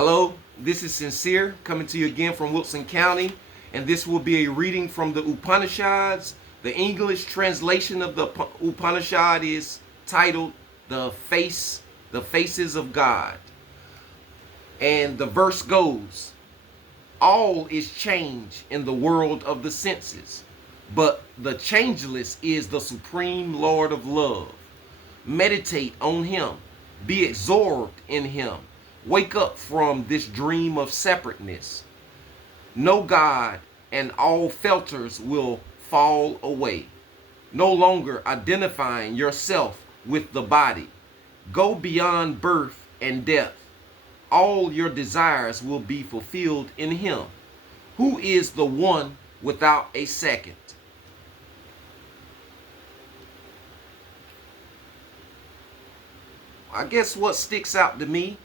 Hello, this is Sincere coming to you again from Wilson County, and this will be a reading from the Upanishads. The English translation of the Upanishad is titled The Faces of God. And the verse goes, all is change in the world of the senses, but the changeless is the supreme Lord of love. Meditate on him, be absorbed in him. Wake up from this dream of separateness. Know God, and all filters will fall away. No longer identifying yourself with the body. Go beyond birth and death. All your desires will be fulfilled in him, who is the one without a second. I guess what sticks out to me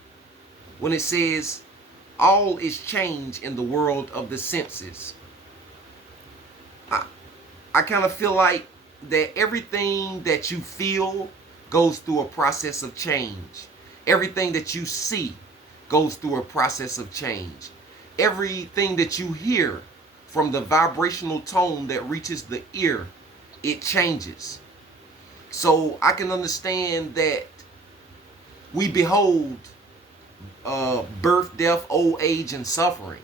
when it says all is change in the world of the senses. I kind of feel like that everything that you feel goes through a process of change. Everything that you see goes through a process of change. Everything that you hear from the vibrational tone that reaches the ear, it changes. So I can understand that we behold birth, death, old age, and suffering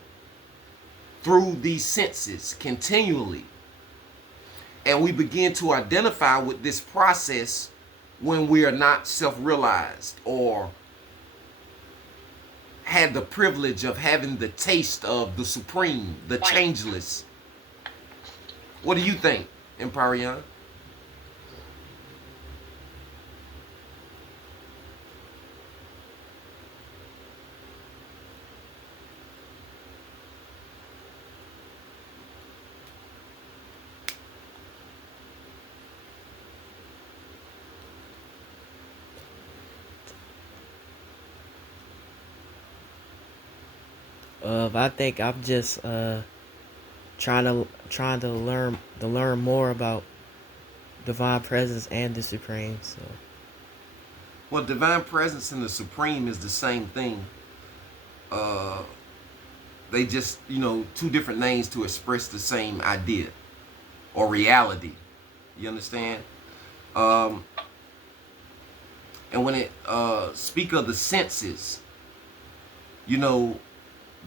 through these senses continually. And we begin to identify with this process when we are not self-realized or had the privilege of having the taste of the supreme, the changeless. What do you think, Empyrean? I think I'm just trying to learn more about divine presence and the supreme. So Well, divine presence and the supreme is the same thing. Uh, they just, two different names to express the same idea or reality. You understand? Um, and when it speak of the senses, you know,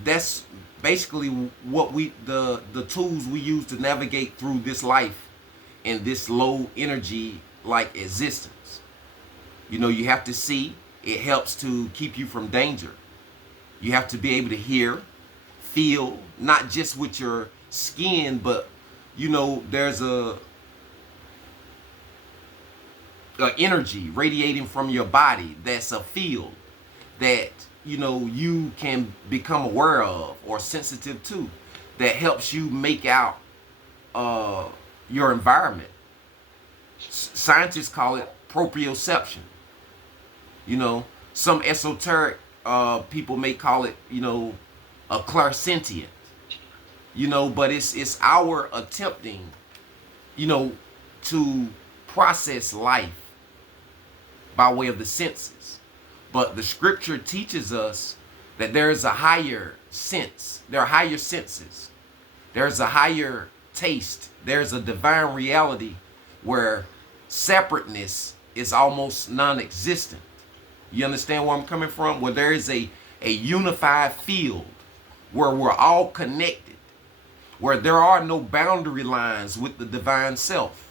that's basically what the tools we use to navigate through this life in this low energy like existence. You have to see. It helps to keep you from danger. You have to be able to hear, feel, not just with your skin, but there's a energy radiating from your body that's a field that you can become aware of or sensitive to, that helps you make out uh, your environment. Scientists call it proprioception. Some esoteric people may call it a clairsentient. But it's our attempting to process life by way of the senses. But the scripture teaches us that there is a higher sense. There are higher senses. There's a higher taste. There's a divine reality where separateness is almost non-existent. You understand where I'm coming from? Where there is a unified field where we're all connected, where there are no boundary lines with the divine self.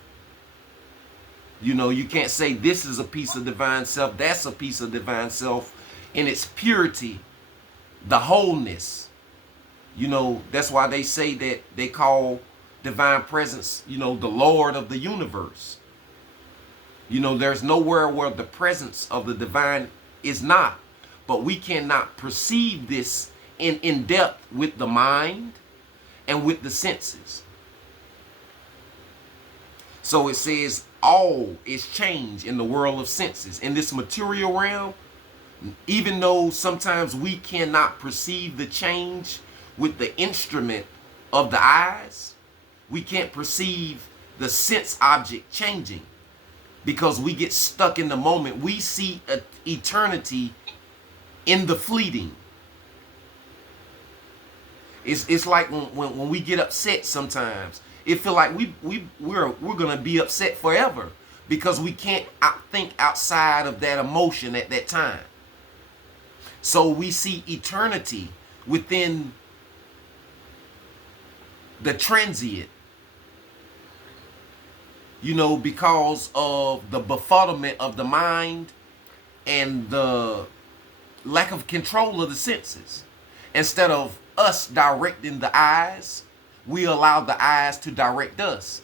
You can't say this is a piece of divine self, that's a piece of divine self in its purity, the wholeness. That's why they say that they call divine presence, the Lord of the universe. There's nowhere where the presence of the divine is not, but we cannot perceive this in depth with the mind and with the senses. So it says all is change in the world of senses. In this material realm, even though sometimes we cannot perceive the change with the instrument of the eyes, we can't perceive the sense object changing because we get stuck in the moment. We see eternity in the fleeting. It's like when we get upset sometimes. It feel like we're gonna be upset forever because we can't think outside of that emotion at that time. So we see eternity within the transient, because of the befuddlement of the mind and the lack of control of the senses. Instead of us directing the eyes, we allow the eyes to direct us.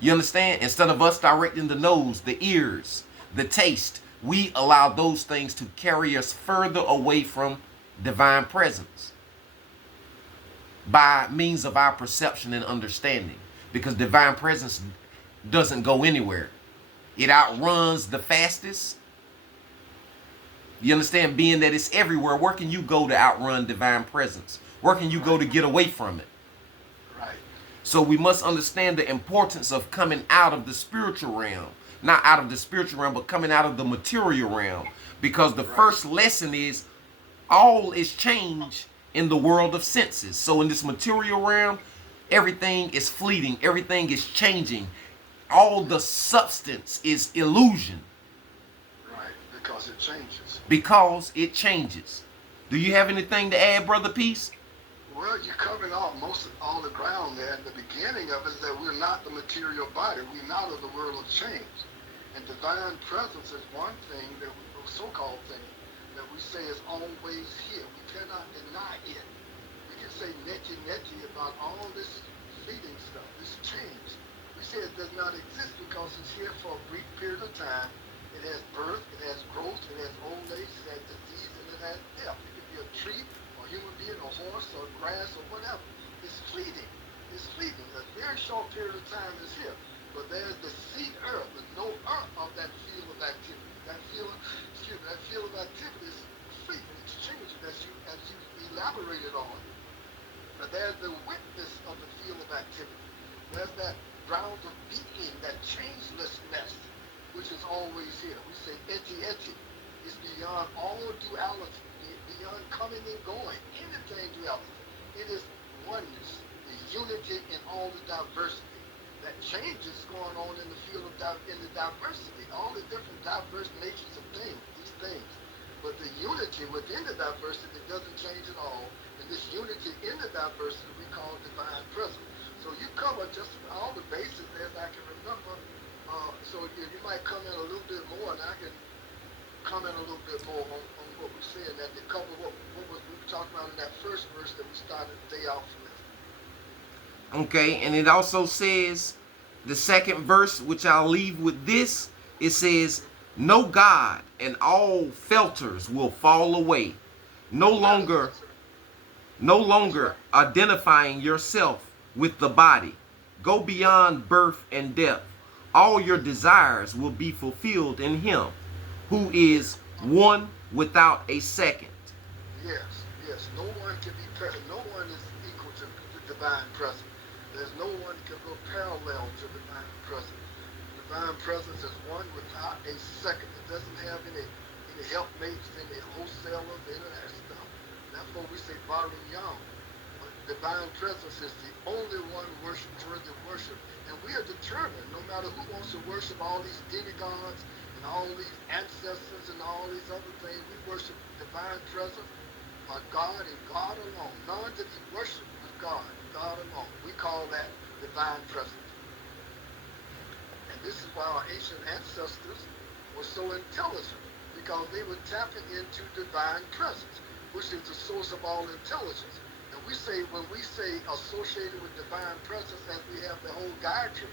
You understand? Instead of us directing the nose, the ears, the taste, we allow those things to carry us further away from divine presence by means of our perception and understanding. Because divine presence doesn't go anywhere. It outruns the fastest. You understand? Being that it's everywhere, where can you go to outrun divine presence? Where can you go to get away from it? Right. So we must understand the importance of coming out of the spiritual realm. Not out of the spiritual realm, but coming out of the material realm. Because the first lesson is all is change in the world of senses. So in this material realm, everything is fleeting. Everything is changing. All the substance is illusion. Right, because it changes. Because it changes. Do you have anything to add, Brother Peace? Well, you covered most of all the ground there. At the beginning of it is that we're not the material body. We're not of the world of change. And divine presence is one thing, that so-called thing, that we say is always here. We cannot deny it. We can say neti about all this fleeting stuff, this change. We say it does not exist because it's here for a brief period of time. It has birth, it has growth, it has old age, it has disease, and it has death. It could be a tree, or a human being, a horse, or grass, or whatever. It's fleeting. It's fleeting. A very short period of time is here. But there's the seed earth, the no earth of that field of activity. That field of activity is fleeting. It's changing as you elaborated on. But there's the witness of the field of activity. There's that ground of being, that changelessness, which is always here. We say eti. It's beyond all duality, beyond coming and going, anything duality. It is oneness, the unity in all the diversity. That change is going on in the field of in the diversity, all the different diverse natures of things, these things. But the unity within the diversity doesn't change at all. And this unity in the diversity we call divine presence. So you cover just all the bases as I can remember. So you might comment a little bit more, and I can comment a little bit more on what we're saying. That to cover what we were talking about in that first verse that we started the day off with. Okay, and it also says, the second verse, which I'll leave with this, it says, no God and all filters will fall away. No longer identifying yourself with the body. Go beyond birth and death. All your desires will be fulfilled in him, who is one without a second. Yes. No one can be present. No one is equal to the divine presence. There's no one can go parallel to divine presence. Divine presence is one without a second. It doesn't have any helpmates, any wholesalers, any of that stuff. That's what we say borrowing young. Divine presence is the only one worship worthy of worship. And we are determined, no matter who wants to worship all these demigods and all these ancestors and all these other things, we worship divine presence, God and God alone. None to be worshipped with God alone. We call that divine presence. And this is why our ancient ancestors were so intelligent, because they were tapping into divine presence, which is the source of all intelligence. And we say, when we say associated with divine presence, as we have the whole dietary,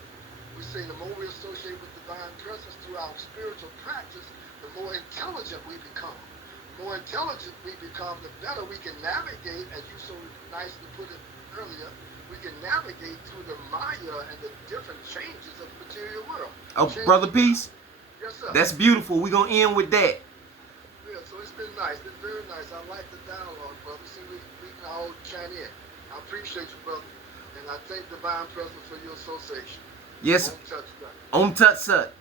we say the more we associate with divine presence through our spiritual practice, the more intelligent we become. The more intelligent we become, the better we can navigate, as you so nicely put it earlier, we can navigate through the Maya and the different changes of the material world. Oh, Brother Peace? Yes, sir. That's beautiful. We're going to end with that. Yeah, so it's been nice. It's been very nice. I like the dialogue, brother. See, we can all chime in. I appreciate you, brother. And I thank Divine Presence for your association. Yes. Om Tat Sat. Om Tat Sat.